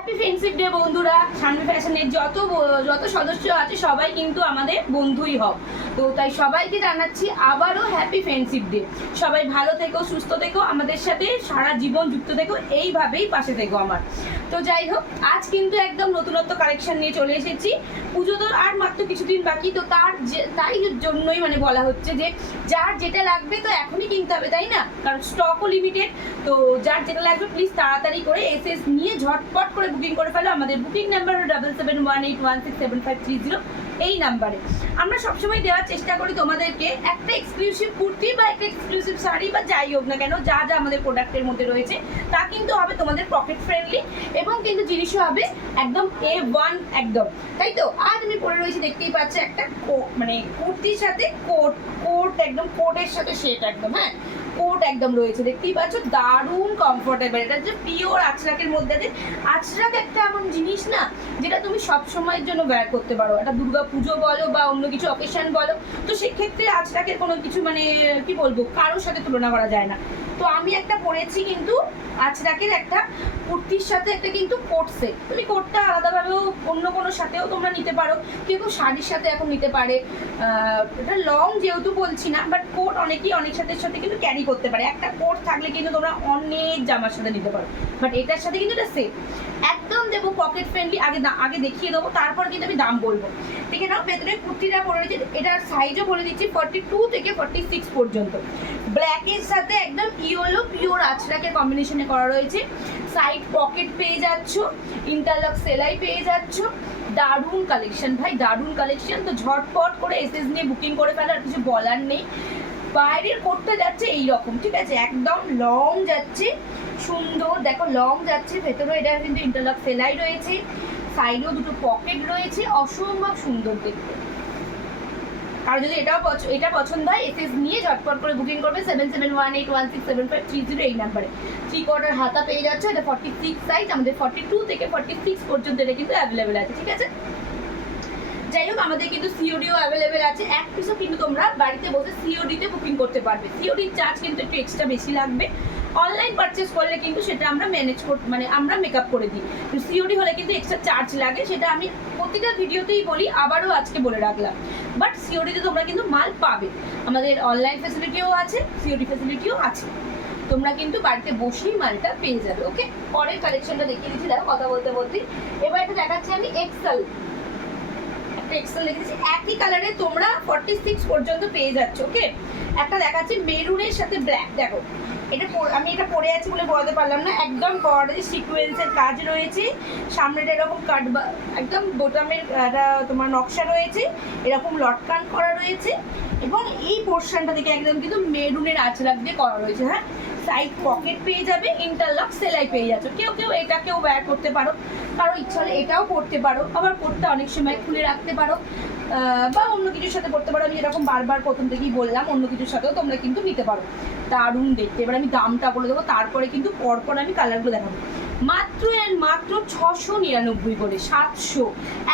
Happy friendship day বন্ধুরা। শানভি ফ্যাশনের যত সদস্য আছে সবাই কিন্তু আমাদের বন্ধুই হও। তো তাই সবাইকে জানাচ্ছি আবারও হ্যাপি ফ্রেন্ডশিপ ডে। সবাই ভালো থেকো, সুস্থ থেকো, আমাদের সাথে সারা জীবন যুক্ত থেকো, এইভাবেই পাশে থেকো আমার। তো যাই হোক, আজ কিন্তু একদম নতুনত্ব কালেকশন নিয়ে চলে এসেছি। পুজো তো আর মাত্র কিছুদিন বাকি, তো তাই জন্যই মানে বলা হচ্ছে যে যার যেটা লাগবে তো এখনই কিনতে হবে, তাই না? কারণ স্টকও লিমিটেড। তো যার যেটা লাগবে প্লিজ তাড়াতাড়ি করে এসএস নিয়ে ঝটপট করে বুকিং করে ফেলো। আমাদের বুকিং নাম্বার হলো 7718167530, এই নাম্বারে। আমরা সবসময় দেওয়ার চেষ্টা করি তোমাদেরকে একটা এক্সক্লুসিভ কুর্তি বা একটা এক্সক্লুসিভ শাড়ি বা যাই হোক না কেন, যা যা আমাদের প্রোডাক্টের মধ্যে রয়েছে তা কিন্তু হবে তোমাদের পকেট ফ্রেন্ডলি এবং কিন্তু জিনিসও হবে একদম A1 একদম। তাই তো আজ আমি পরে রয়েছি, দেখতেই পাচ্ছি একটা মানে কুর্তির সাথে কোট একদম কোটের সাথে সেট একদম, হ্যাঁ কোট একদম রয়েছে, দেখতেই পাচ্ছ। দারুণ কমফোর্টেবল। এটা যে পিওর আঁচড়াকের মধ্যে আছে। আঁচড়াক একটা এমন জিনিস না যেটা তুমি সব সময়ের জন্য ব্যয় করতে পারো, একটা দুর্গা পুজো বলো বা অন্য কিছু অকেশন বলো, তো সেক্ষেত্রে আঁচড়াকের কোনো কিছু মানে কি বলবো, কারোর সাথে তুলনা করা যায় না। তো আমি একটা পরেছি কিন্তু আঁচড়াকের একটা কুর্তির সাথে একটা কিন্তু কোট সেট। তুমি কোটটা আলাদাভাবেও অন্য কোনো সাথেও তোমরা নিতে পারো, কেউ শাড়ির সাথে এখন নিতে পারে। এটা লং যেহেতু বলছি না, বাট কোট অনেকেই অনেক সাথে কিন্তু ক্যারি করতে পারে। একটা কোট থাকলে কিন্তু তোমরা অনেক জামার সাথে নিতে পারো, বাট এটার সাথে কিন্তু এটা সেট একদম দেবো পকেট ফ্রেন্ডলি। আগে দেখিয়ে দেবো, তারপর কিন্তু আমি দাম বলবো। ঠিক আছে, ভেতরে কুর্তিটা পরে রয়েছে, এটার সাইজও বলে দিচ্ছি 42 থেকে 46 পর্যন্ত। ব্ল্যাকের সাথে একদম ইয়েলো পিওর আঁচড়াকের কম্বিনেশনে করা রয়েছে। সাইড পকেট পেয়ে যাচ্ছ, ইন্টারলক সেলাই পেয়ে যাচ্ছ। দারুণ কালেকশন ভাই, দারুণ কালেকশন। তো ঝটপট করে এসএস নিয়ে বুকিং করে ফেলো, আর কিছু বলার নেই। বাইরের কোটটা যাচ্ছে এইরকম, ঠিক আছে, একদম লং যাচ্ছে, সুন্দর দেখো লং যাচ্ছে। ভেতরে এটা কিন্তু ইন্টারলক সেলাই রয়েছে, সাইডেও দুটো পকেট রয়েছে, অসম্ভব সুন্দর দেখতে। আর যদি এটা পছন্দ হয় এসএস নিয়ে ঝটপট করে বুকিং করবে 7718167530, এই নাম্বারে। 3/4 হাতা পেয়ে যাচ্ছে, এটা 46 সাইজ, আমাদের 42 থেকে 46 পর্যন্ত এটা কিন্তু অ্যাভেলেবেল আছে, ঠিক আছে। যাই হোক, আমাদের কিন্তু সিওডিও অ্যাভেলেবেল আছে। এক পিসও কিন্তু তোমরা বাড়িতে বসে সিওডিতে বুকিং করতে পারবে। সিওডির চার্জ কিন্তু একটু এক্সট্রা বেশি লাগবে। অনলাইন পারচেস করলে কিন্তু সেটা আমরা মানে আমরা মেকআপ করে দিই। সিওডি হলে কিন্তু এক্সট্রা চার্জ লাগে, সেটা আমি প্রতিটা ভিডিওতেই বলি, আবারও আজকে বলে রাখলাম। বাট সিওডিতে তোমরা কিন্তু মাল পাবে। আমাদের অনলাইন ফ্যাসিলিটিও আছে, সিওডি ফ্যাসিলিটিও আছে। তোমরা কিন্তু বাড়িতে বসেই মালটা পেয়ে যাবে। ওকে, পরের কালেকশনটা দেখিয়ে দিচ্ছি, দেখো কথা বলতে বলতেই। এবার এটা দেখাচ্ছি আমি এক্সেল লিখেছি, একই কালারে তোমরা 46 পর্যন্ত পেয়ে যাচ্ছ। ওকে, একটা দেখাচ্ছি মেরুনের সাথে ব্ল্যাক। দেখো আমি এটা পরে আছি বলে বলতে পারলাম না, একদম বর্ডারে সিকোয়েন্সের কাজ রয়েছে। সামনেটা এরকম কাট একদম বোতামের একটা তোমার নকশা রয়েছে, এরকম লটকান করা রয়েছে, এবং এই পোর্শনটা থেকে একদম কিন্তু মেরুনের আঁচড়াক দিয়ে করা রয়েছে। হ্যাঁ, সাইড পকেট পেয়ে যাবে, ইন্টারলক সেলাই পেয়ে যাচ্ছ। কেউ এটাকেও ব্যয় করতে পারো, কারো ইচ্ছা হলে এটাও পড়তে পারো, আবার পড়তে অনেক সময় খুলে রাখতে পারো, বা অন্য কিছুর সাথে পড়তে পারো। আমি এরকম বারবার প্রথম থেকেই বললাম, অন্য কিছুর সাথেও তোমরা কিন্তু নিতে পারো। দারুণ দেখতে। এবার আমি দামটা বলে দেবো, তারপরে কিন্তু পরপর আমি কালারগুলো দেখাবো। মাত্র 699 করে, 700।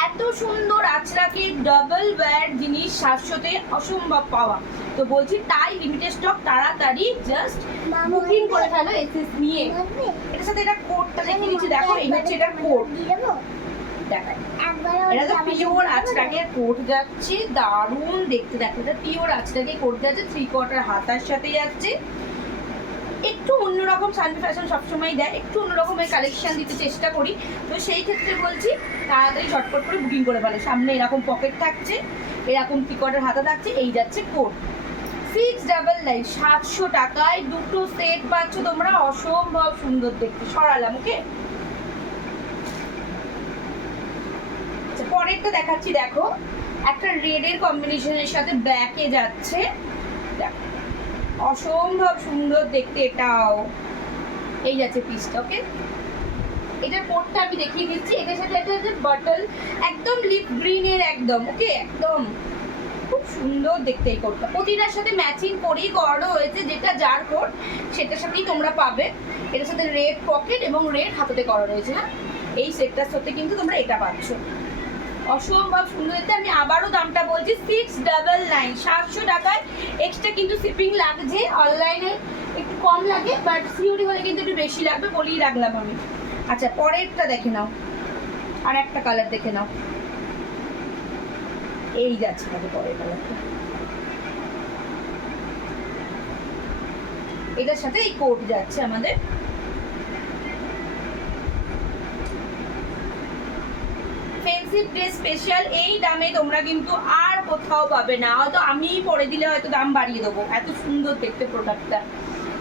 এত সুন্দর আঁচড়াকে ডাবল ওয়্যার জিনিস 700-তে অসম্ভব পাওয়া। তো বলছি তাই লিমিটেড স্টক, তাড়াতাড়ি জাস্ট বুকিং করে ফেলো এসএস নিয়ে। এটার সাথে এটা কোটটা দেখিয়ে দিচ্ছি, দেখো এই হচ্ছে এটা কোট। দেখাই, এটা তো পিওর আঁচড়াকের কোট যাচ্ছে, দারুণ দেখতে। দেখো এটা পিওর আঁচড়াকের কোট যাচ্ছে, 3/4 হাতার সাথে যাচ্ছে। একটু অন্যরকম শানভি ফ্যাশন সবসময় দেয়, একটু অন্যরকমের কালেকশন দিতে চেষ্টা করি। তো সেই ক্ষেত্রে বলছি তাড়াতাড়ি ঝটপট করে বুকিং করে ফেলো। সামনে এরকম পকেট থাকছে, এরকম 3/4 হাতা থাকছে, এই যাচ্ছে কোট। 699, 700 টাকায় দুটো সেট পাচ্ছ তোমরা, অসম্ভব সুন্দর দেখতে। সরালাম, ওকে। পরেরটা দেখাচ্ছি, দেখো একটা রেডের কম্বিনেশনের সাথে ব্ল্যাকে যাচ্ছে, দেখো অসম্ভব সুন্দর দেখতে। এটাও এই যাচ্ছে পিসটা। ওকে, এটার কোটটা আমি দেখিয়ে দিচ্ছি। এটার সাথে একটা হচ্ছে বটল, একদম লিপ গ্রিনের একদম। ওকে, একদম খুব সুন্দর দেখতে এই কোটটা। প্রতিটার সাথে ম্যাচিং করেই করানো হয়েছে, যেটা যার কোট সেটার সাথেই তোমরা পাবে। এটার সাথে রেড পকেট এবং রেড হাতাতে করা রয়েছে। হ্যাঁ, এই সেটটার সাথে কিন্তু তোমরা এটা পাচ্ছ, অসম্ভব সুন্দর দেখতে। আমি আবারও দামটা বলছি, 699, 700 টাকায়। এক্সট্রা কিন্তু শিপিং লাগছে, অনলাইনে একটু কম লাগে, বাট সিওডি হলে কিন্তু একটু বেশি লাগবে, বলেই রাখলাম আমি। আচ্ছা পরেরটা দেখে নাও, আর একটা কালার দেখে নাও, এই যাচ্ছে আমাদের পরের কালারটা, এটার সাথে এই কোট যাচ্ছে আমাদের। ফ্যান্সি ড্রেস স্পেশাল, এই দামে তোমরা কিন্তু আর কোথাও পাবে না, হয়তো আমি পরে দিলে হয়তো দাম বাড়িয়ে দেবো, এত সুন্দর দেখতে প্রোডাক্টটা।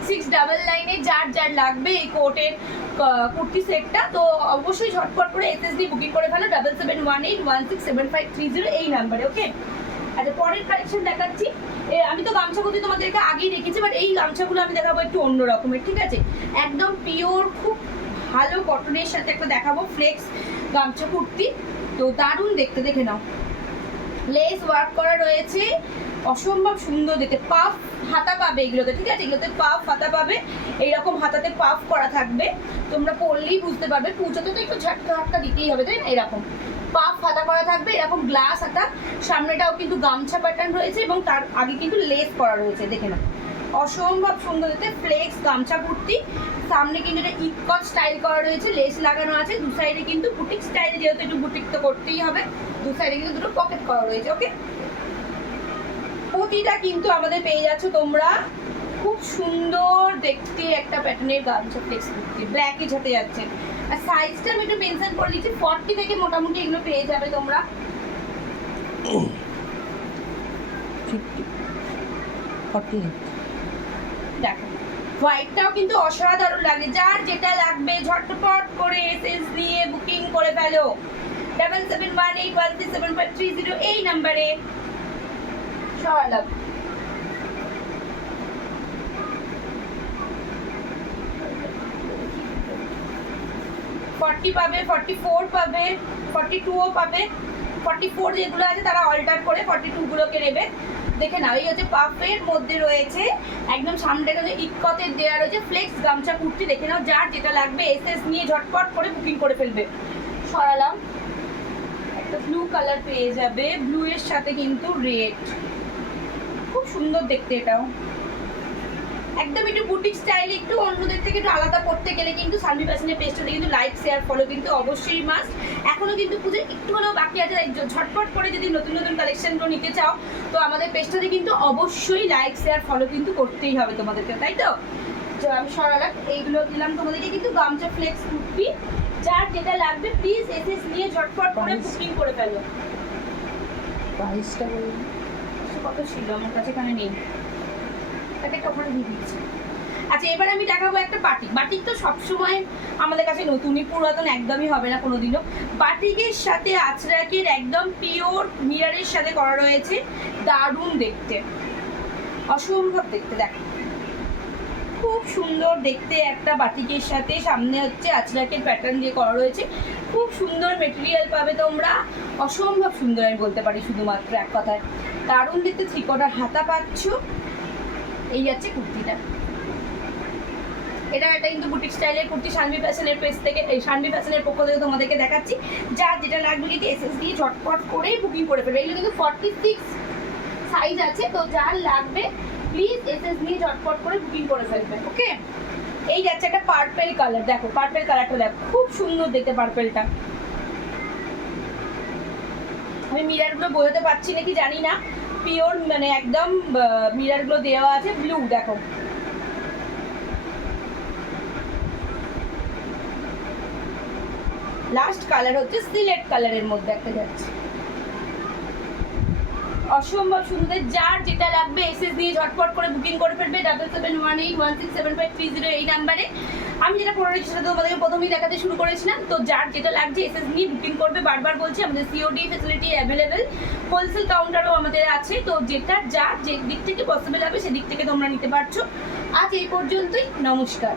699 যার যার লাগবে এই কোটের কুর্তি সেটটা, তো অবশ্যই ঝটপট করে এসএসডি বুকিং করে ফেলো 7718167530 এই নাম্বারে, ওকে। আচ্ছা পরের কালেকশন দেখাচ্ছি। আমি তো গামছা কুর্তি তোমাদেরকে আগেই রেখেছি, বাট এই গামছাগুলো আমি দেখাবো একটু অন্য রকমের, ঠিক আছে? একদম পিওর খুব ভালো কটনের সাথে একটা দেখাবো ফ্লেক্স গামছা কুর্তি, তো দারুণ দেখতে, দেখে নাও। লেস ওয়ার্ক করা রয়েছে, অসম্ভব সুন্দর দেখতে। পাফ হাতা পাবে এগুলোতে, ঠিক আছে? এগুলোতে পাফ হাতা পাবে, এইরকম হাতাতে পাফ করা থাকবে, তোমরা পরলেই বুঝতে পারবে। পুজোতে তো একটু ঝটকা ঝটকা দিতেই হবে, তাই না? এরকম পাফ হাতা করা থাকবে, এরকম গ্লাস হাতা, সামনেটাও কিন্তু গামছা প্যাটার্ন রয়েছে এবং তার আগে কিন্তু লেস করা রয়েছে, দেখে নাও। অসম্ভব সুন্দর দেখতে ফ্লেক্স গামছা কুর্তি, সামনে কিন্তু এটা ইকট স্টাইল করা রয়েছে, লেস লাগানো আছে, দু সাইডে কিন্তু বুটিক স্টাইল, যেহেতু একটু বুটিক তো করতেই হবে, দু সাইডে কিন্তু দুটো পকেট করা রয়েছে, ওকে। প্রতিটা কিন্তু আমাদের পেয়ে যাচ্ছ তোমরা খুব সুন্দর দেখতে একটা প্যাটার্নের গামছা ফ্লেক্স কুর্তি, ব্ল্যাকই সাথে যাচ্ছে। আর সাইজটা আমি একটু মেনশন করে দিচ্ছি, 40 থেকে মোটামুটি এগুলো পেয়ে যাবে তোমরা। 40 দেখো হোয়াইটটাও কিন্তু অসাধারণ লাগে, যার যেটা লাগবে ঝটপট করে এসএস দিয়ে বুকিং করে ফেলো 7718167530 এই নাম্বারে। সরালাম। পাবে, 44 পাবে, 42ও পাবে। 44 যেগুলো আছে তারা অল্টার করে 42 গুলোকে নেবে, দেখে নাও। এই হচ্ছে পাফের মধ্যে রয়েছে, একদম সামনেটা কিন্তু ইকতের দেওয়া রয়েছে ফ্লেক্স গামছা কুর্তি, দেখে নাও। যার যেটা লাগবে এসএস নিয়ে ঝটপট করে বুকিং করে ফেলবে। সরালাম। একটা ব্লু কালার পেয়ে যাবে, ব্লু এর সাথে কিন্তু রেড, খুব সুন্দর দেখতে এটাও। একদম একটু বুটিক স্টাইল, একটু অন্যদের থেকে একটু আলাদা করতে গেলে কিন্তু সানভি ফ্যাশনের পেজটাতে কিন্তু লাইক শেয়ার ফলো কিন্তু অবশ্যই মাস্ট। এখনো কিন্তু পুজো একটু হলেও বাকি আছে, ঝটপট করে যদি নতুন নতুন কালেকশনগুলো নিতে চাও তো আমাদের পেজটাতে কিন্তু অবশ্যই লাইক শেয়ার ফলো কিন্তু করতেই হবে তোমাদেরকে, তাই তো? আমি সরালাম, এইগুলো দিলাম তোমাদেরকে কিন্তু গামছা ফ্লেক্স কুর্তি, যার যেটা লাগবে প্লিজ এসএস নিয়ে ঝটপট করে বুকিং করে ফেলো। প্রাইসটা বলুন কত ছিল আমার কাছে, এখানে নেই, তাকে কখনো দিয়ে দিচ্ছি। আচ্ছা এবার আমি দেখাবো একটা বাটিক। বাটিক তো সবসময় আমাদের কাছে নতুনই, পুরাতন একদমই হবে না কোনোদিনও। বাটিকের সাথে আঁচড়াকের একদম পিওর মিররের সাথে করা রয়েছে, দারুণ দেখতে, অসম্ভব দেখতে। দেখো খুব সুন্দর দেখতে একটা বাটিকের সাথে, সামনে হচ্ছে আঁচড়াকের প্যাটার্ন দিয়ে করা রয়েছে, খুব সুন্দর মেটেরিয়াল পাবে তোমরা, অসম্ভব সুন্দর আমি বলতে পারি শুধুমাত্র এক কথায়, দারুণ দেখতে। 3/4 হাতা পাচ্ছ, এই যাচ্ছে কুর্তিটা। এটা একটা কিন্তু বুটিক স্টাইলের কুর্তি, সানভি ফ্যাশনের পেজ থেকে, এই সানভি ফ্যাশনের পক্ষ থেকে তোমাদেরকে দেখাচ্ছি। যার যেটা লাগবে কিন্তু এসএস দিয়ে ঝটপট করেই বুকিং করে ফেলবে। এগুলো কিন্তু 46 সাইজ আছে, তো যার লাগবে প্লিজ এসএস দিয়ে ঝটপট করে বুকিং করে ফেলবে, ওকে। এই যাচ্ছে একটা পার্পেল কালার, দেখো পার্পেল কালারটা দেখো, খুব সুন্দর দেখতে পার্পেলটা। আমি মিরারগুলো বোঝাতে পারছি নাকি জানি না, পিওর মানে একদম মিরারগুলো দেওয়া আছে, ব্লু দেখো। লাস্ট কালার হচ্ছে সিলেট কালারের মধ্যে একটা যাচ্ছে, অসম্ভব সুন্দর। যার যেটা লাগবে এসএস দিয়ে ঝটপট করে বুকিং করে ফেলবে 7718167530 এই নাম্বারে। আমি যেটা করে রেখেছি সেটা তোমাদেরকে প্রথমেই দেখাতে শুরু করেছিলাম, তো যার যেটা লাগছে এসএস নিয়ে বুকিং করবে। বারবার বলছি আমাদের সিওডি ফ্যাসিলিটি অ্যাভেলেবেল, হোলসেল কাউন্টারও আমাদের আছে, তো যেটা যা যে দিক থেকে পসিবল হবে সেদিক থেকে তোমরা নিতে পারছো। আজ এই পর্যন্তই, নমস্কার।